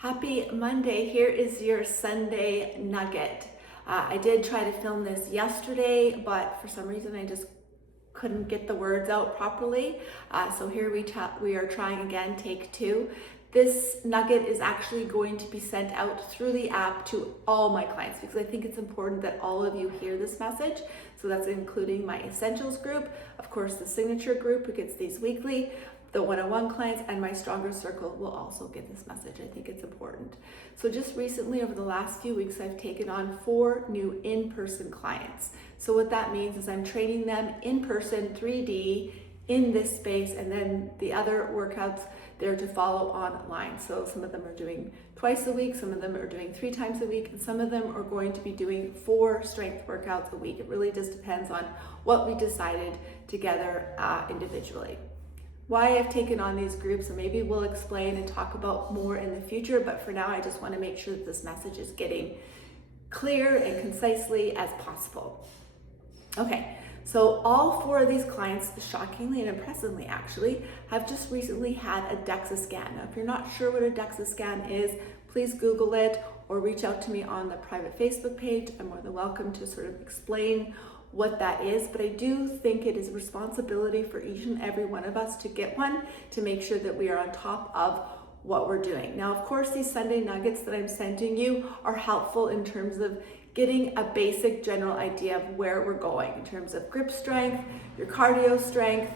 Happy Monday. Here is your Sunday nugget. I did try to film this yesterday, but for some reason I just couldn't get the words out properly. So here we are trying again, take two. This nugget is actually going to be sent out through the app to all my clients because I think it's important that all of you hear this message. So that's including my Essentials group, of course the Signature group who gets these weekly, the one-on-one clients, and my Stronger Circle will also get this message. I think it's important. So just recently, over the last few weeks, I've taken on 4 new in-person clients. So what that means is I'm training them in person, 3D, in this space, and then the other workouts they're to follow online. So some of them are doing twice a week, some of them are doing 3 times a week, and some of them are going to be doing 4 strength workouts a week. It really just depends on what we decided together individually. Why I've taken on these groups, and maybe we'll explain and talk about more in the future, but for now I just want to make sure that this message is getting clear and concisely as possible. Okay, so all 4 of these clients, shockingly and impressively actually, have just recently had a DEXA scan. Now if you're not sure what a DEXA scan is, please Google it or reach out to me on the private Facebook page. I'm more than welcome to sort of explain what that is, but I do think it is a responsibility for each and every one of us to get one to make sure that we are on top of what we're doing. Now, of course, these Sunday nuggets that I'm sending you are helpful in terms of getting a basic general idea of where we're going in terms of grip strength, your cardio strength,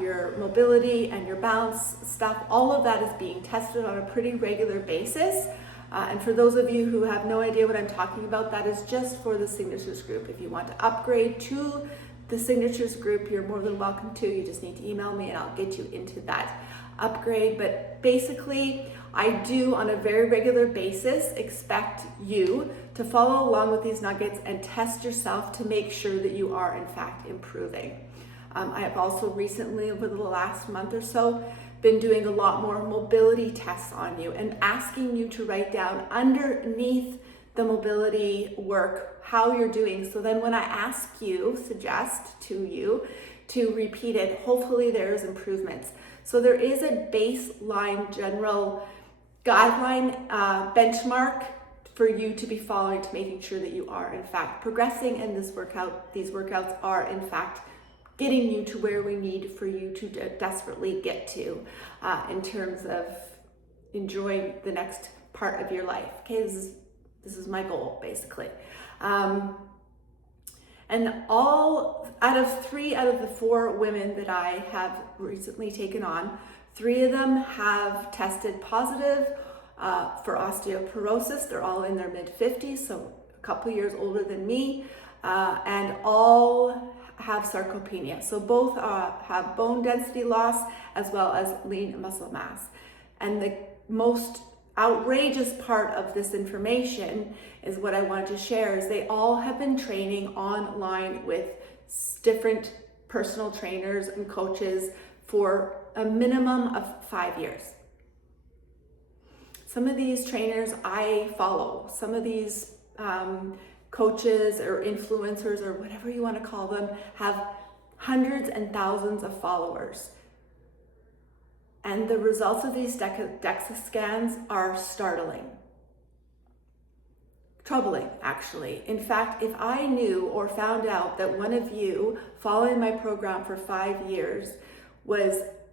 your mobility and your balance stuff. All of that is being tested on a pretty regular basis. And for those of you who have no idea what I'm talking about, that is just for the Signatures group. If you want to upgrade to the Signatures group, you're more than welcome to. You just need to email me and I'll get you into that upgrade. But basically, I do on a very regular basis expect you to follow along with these nuggets and test yourself to make sure that you are in fact improving. I have also recently, over the last month or so, been doing a lot more mobility tests on you and asking you to write down underneath the mobility work how you're doing. So then when I suggest to you to repeat it, hopefully there's improvements. So there is a baseline general guideline benchmark for you to be following to making sure that you are in fact progressing in this workout. These workouts are in fact getting you to where we need for you to desperately get to in terms of enjoying the next part of your life. Okay, this is my goal basically. And three out of the 4 women that I have recently taken on, 3 of them have tested positive for osteoporosis. They're all in their mid-50s, so a couple years older than me, and all have sarcopenia. So both have bone density loss as well as lean muscle mass. And the most outrageous part of this information is what I wanted to share is they all have been training online with different personal trainers and coaches for a minimum of 5 years. Some of these trainers I follow, some of these coaches or influencers or whatever you want to call them have hundreds and thousands of followers. And the results of these DEXA scans are startling. Troubling, actually. In fact, if I knew or found out that one of you following my program for 5 years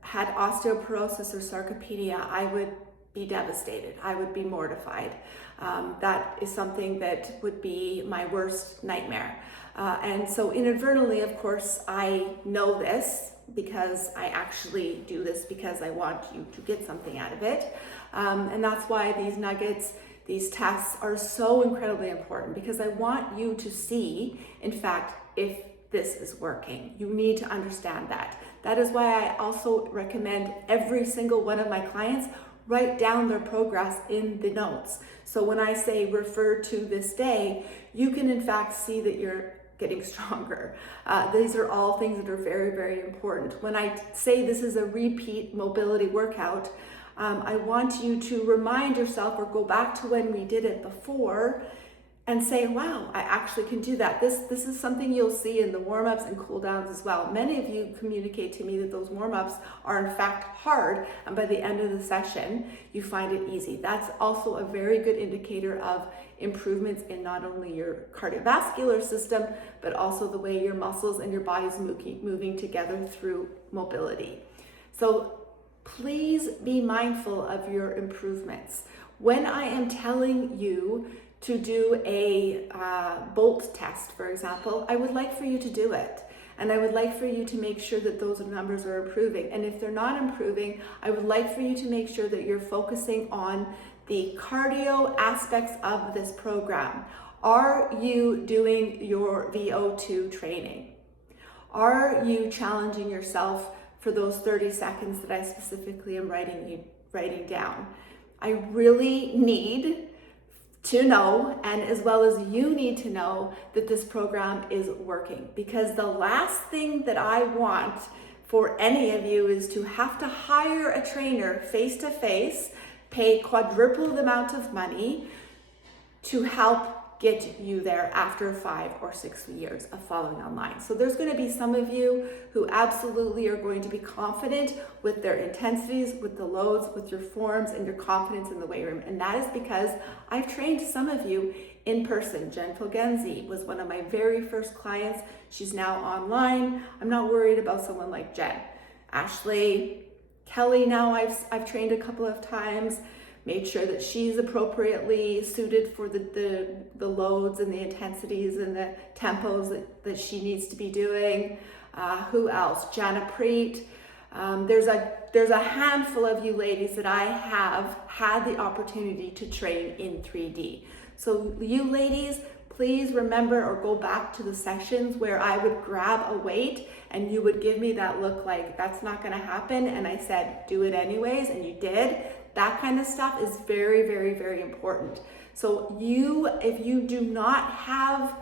had osteoporosis or sarcopenia, I would be devastated. I would be mortified. That is something that would be my worst nightmare. And so inadvertently, of course, I know this because I actually do this because I want you to get something out of it. And that's why these nuggets, these tests are so incredibly important because I want you to see, in fact, if this is working. You need to understand that. That is why I also recommend every single one of my clients write down their progress in the notes. So when I say refer to this day, you can in fact see that you're getting stronger. These are all things that are very, very important. When I say this is a repeat mobility workout, I want you to remind yourself or go back to when we did it before and say, wow, I actually can do that. This is something you'll see in the warm-ups and cool downs as well. Many of you communicate to me that those warm-ups are in fact hard, and by the end of the session, you find it easy. That's also a very good indicator of improvements in not only your cardiovascular system, but also the way your muscles and your body's moving together through mobility. So please be mindful of your improvements. When I am telling you to do a bolt test, for example, I would like for you to do it. And I would like for you to make sure that those numbers are improving. And if they're not improving, I would like for you to make sure that you're focusing on the cardio aspects of this program. Are you doing your VO2 training? Are you challenging yourself for those 30 seconds that I specifically am writing down? I really need to know, and as well as you need to know, that this program is working, because the last thing that I want for any of you is to have to hire a trainer face to face, pay quadruple the amount of money to help get you there after 5 or 6 years of following online. So there's going to be some of you who absolutely are going to be confident with their intensities, with the loads, with your forms, and your confidence in the weight room. And that is because I've trained some of you in person. Jen Fulgenzi was one of my very first clients. She's now online. I'm not worried about someone like Jen. Ashley Kelly, now I've trained a couple of times, made sure that she's appropriately suited for the loads and the intensities and the tempos that she needs to be doing. Who else? Jana Preet. There's a handful of you ladies that I have had the opportunity to train in 3D. So you ladies, please remember or go back to the sessions where I would grab a weight and you would give me that look like that's not going to happen, and I said do it anyways, and you did. That kind of stuff is very, very, very important. So if you do not have,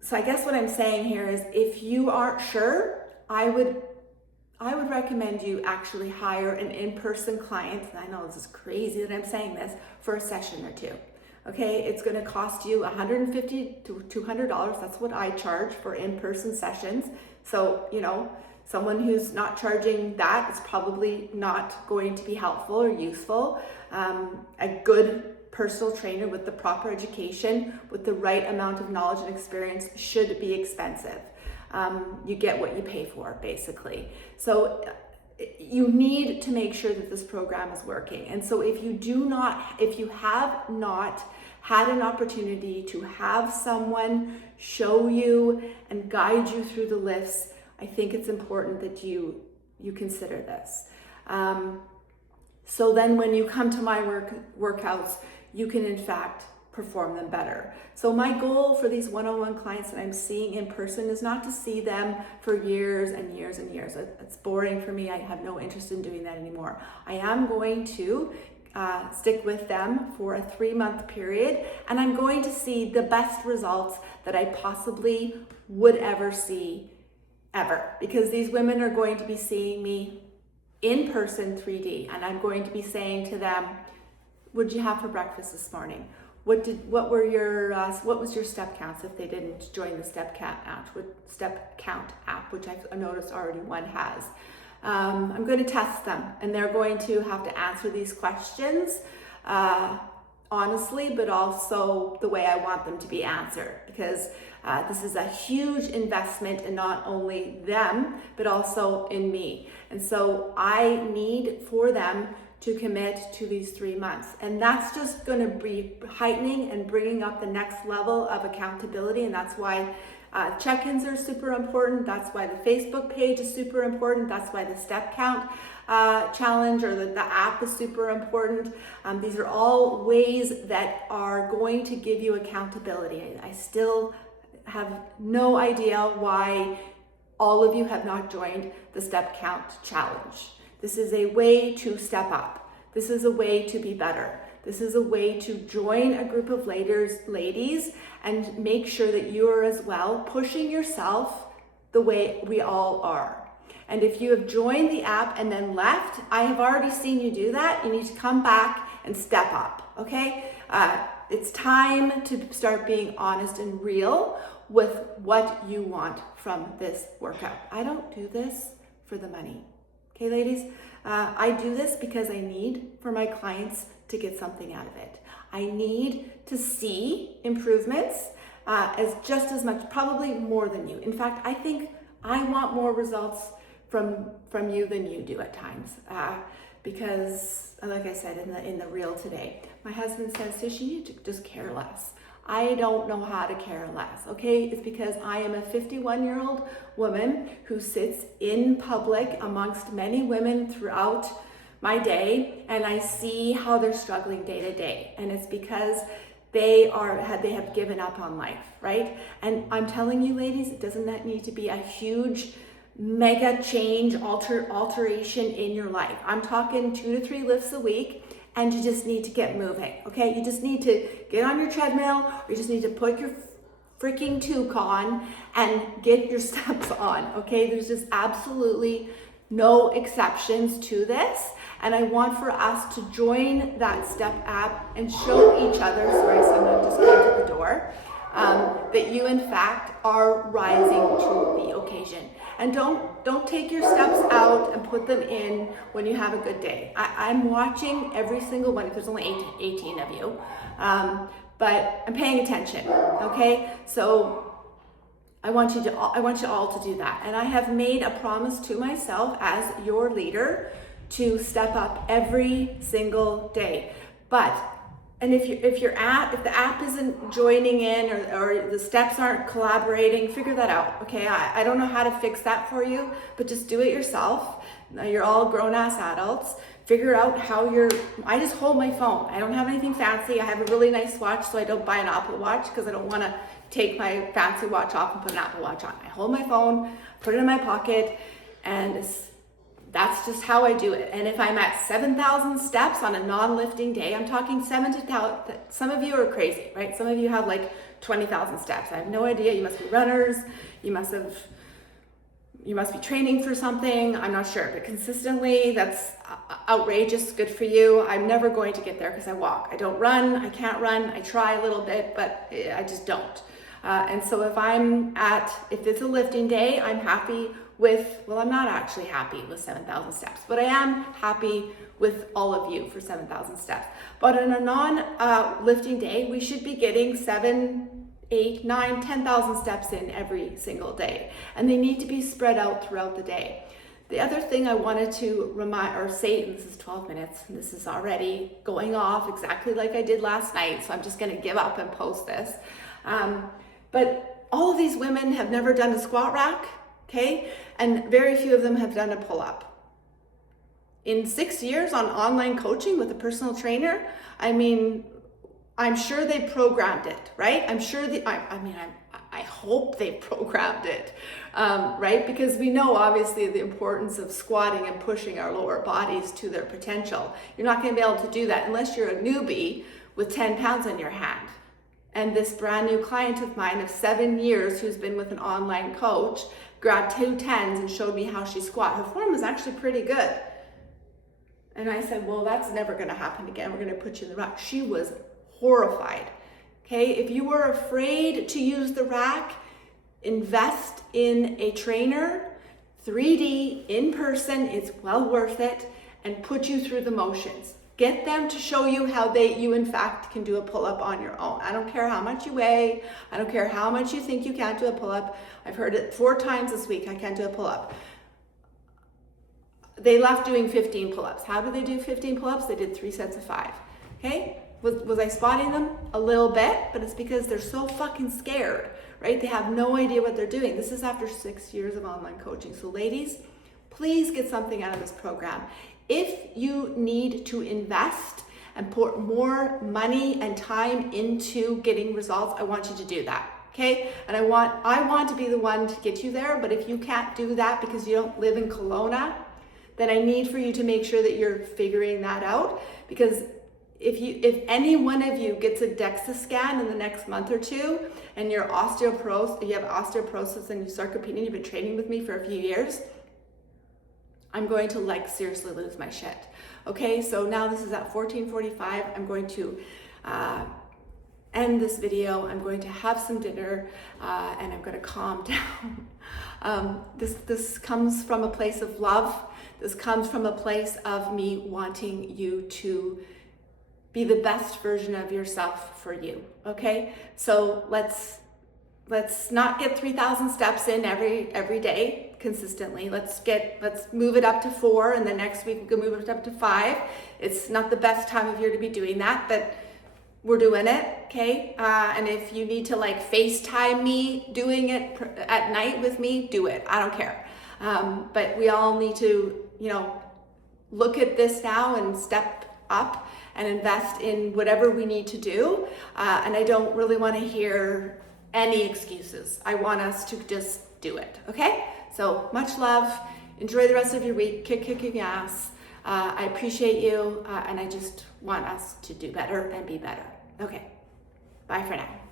so I guess what I'm saying here is, if you aren't sure, I would recommend you actually hire an in-person client. And I know this is crazy that I'm saying this, for a session or two. Okay, it's going to cost you $150 to $200. That's what I charge for in-person sessions. So, someone who's not charging that is probably not going to be helpful or useful. A good personal trainer with the proper education, with the right amount of knowledge and experience, should be expensive. You get what you pay for, basically. So you need to make sure that this program is working. And so if you have not had an opportunity to have someone show you and guide you through the lifts, I think it's important that you consider this. So then when you come to my workouts, you can in fact perform them better. So my goal for these one-on-one clients that I'm seeing in person is not to see them for years and years and years. It's boring for me. I have no interest in doing that anymore. I am going to stick with them for a 3-month period, and I'm going to see the best results that I possibly would ever see ever, because these women are going to be seeing me in person 3D, and I'm going to be saying to them, what did you have for breakfast this morning? What was your step counts if they didn't join the step count app, which I've noticed already one has. I'm going to test them, and they're going to have to answer these questions honestly, but also the way I want them to be answered, because this is a huge investment in not only them, but also in me. And so I need for them to commit to these 3 months. And that's just going to be heightening and bringing up the next level of accountability. And that's why check-ins are super important. That's why the Facebook page is super important. That's why the step count challenge or the app is super important. These are all ways that are going to give you accountability. I still have no idea why all of you have not joined the step count challenge. This is a way to step up. This is a way to be better. This is a way to join a group of ladies and make sure that you are as well pushing yourself the way we all are. And if you have joined the app and then left, I have already seen you do that. You need to come back and step up, okay? it's time to start being honest and real with what you want from this workout. I don't do this for the money. Okay, ladies? I do this because I need for my clients to get something out of it. I need to see improvements as just as much, probably more than you. In fact, I think I want more results from you than you do at times. Because, like I said in the reel today, my husband says, Tish, you need to just care less. I don't know how to care less, okay? It's because I am a 51-year-old woman who sits in public amongst many women throughout my day, and I see how they're struggling day to day. And it's because they have given up on life, right? And I'm telling you, ladies, it doesn't need to be a huge mega change, alteration in your life. I'm talking 2 to 3 lifts a week, and you just need to get moving, okay? You just need to get on your treadmill, or you just need to put your freaking toque on and get your steps on, okay? There's just absolutely no exceptions to this, and I want for us to join that step app and show each other, sorry, someone just came to the door, that you in fact are rising to the occasion. And don't take your steps out and put them in when you have a good day. I'm watching every single one. There's only 18 of you, but I'm paying attention. Okay, so I want you all to do that. And I have made a promise to myself as your leader to step up every single day. And if the app isn't joining in or the steps aren't collaborating, figure that out, okay? I don't know how to fix that for you, but just do it yourself. Now you're all grown-ass adults. Figure out how I just hold my phone. I don't have anything fancy. I have a really nice watch, so I don't buy an Apple Watch because I don't want to take my fancy watch off and put an Apple Watch on. I hold my phone, put it in my pocket, and that's just how I do it. And if I'm at 7,000 steps on a non-lifting day, I'm talking 7,000. Some of you are crazy, right? Some of you have like 20,000 steps. I have no idea. You must be runners. You must be training for something. I'm not sure, but consistently, that's outrageous. Good for you. I'm never going to get there because I walk. I don't run. I can't run. I try a little bit, but I just don't. And so if it's a lifting day, I'm happy I'm not actually happy with 7,000 steps, but I am happy with all of you for 7,000 steps. But on a non-lifting day, we should be getting 7, 8, 9, 10,000 steps in every single day. And they need to be spread out throughout the day. The other thing I wanted to say, and this is 12 minutes, and this is already going off exactly like I did last night, so I'm just gonna give up and post this. But all of these women have never done a squat rack, okay? And very few of them have done a pull-up. In 6 years on online coaching with a personal trainer, I'm sure they programmed it, right? I'm sure I hope they programmed it, right? Because we know obviously the importance of squatting and pushing our lower bodies to their potential. You're not gonna be able to do that unless you're a newbie with 10 pounds on your hand. And this brand new client of mine of 7 years who's been with an online coach grabbed 2 10s and showed me how she squat. Her form was actually pretty good. And I said, well, that's never gonna happen again. We're gonna put you in the rack. She was horrified, okay? If you were afraid to use the rack, invest in a trainer, 3D, in person, it's well worth it, and put you through the motions. Get them to show you how you in fact can do a pull-up on your own. I don't care how much you weigh. I don't care how much you think you can't do a pull-up. I've heard it 4 times this week, I can't do a pull-up. They left doing 15 pull-ups. How do they do 15 pull-ups? They did 3 sets of 5, okay? Was I spotting them? A little bit, but it's because they're so fucking scared, right? They have no idea what they're doing. This is after 6 years of online coaching. So ladies, please get something out of this program. If you need to invest and put more money and time into getting results, I want you to do that, okay? And I want to be the one to get you there, but if you can't do that because you don't live in Kelowna, then I need for you to make sure that you're figuring that out, because if any one of you gets a DEXA scan in the next month or 2 and you have osteoporosis and you sarcopenia, you've been training with me for a few years, I'm going to seriously lose my shit. Okay, so now this is at 14:45. I'm going to end this video. I'm going to have some dinner and I'm going to calm down. This comes from a place of love. This comes from a place of me wanting you to be the best version of yourself for you, okay? So let's not get 3,000 steps in every day consistently. Let's move it up to 4, and the next week we can move it up to 5. It's not the best time of year to be doing that, but we're doing it, okay? And if you need to like FaceTime me doing it at night with me, do it. I don't care. But we all need to, look at this now and step up and invest in whatever we need to do. And I don't really want to hear any excuses. I want us to just do it, okay? So much love. Enjoy the rest of your week. Kicking ass. I appreciate you, and I just want us to do better and be better. Okay, bye for now.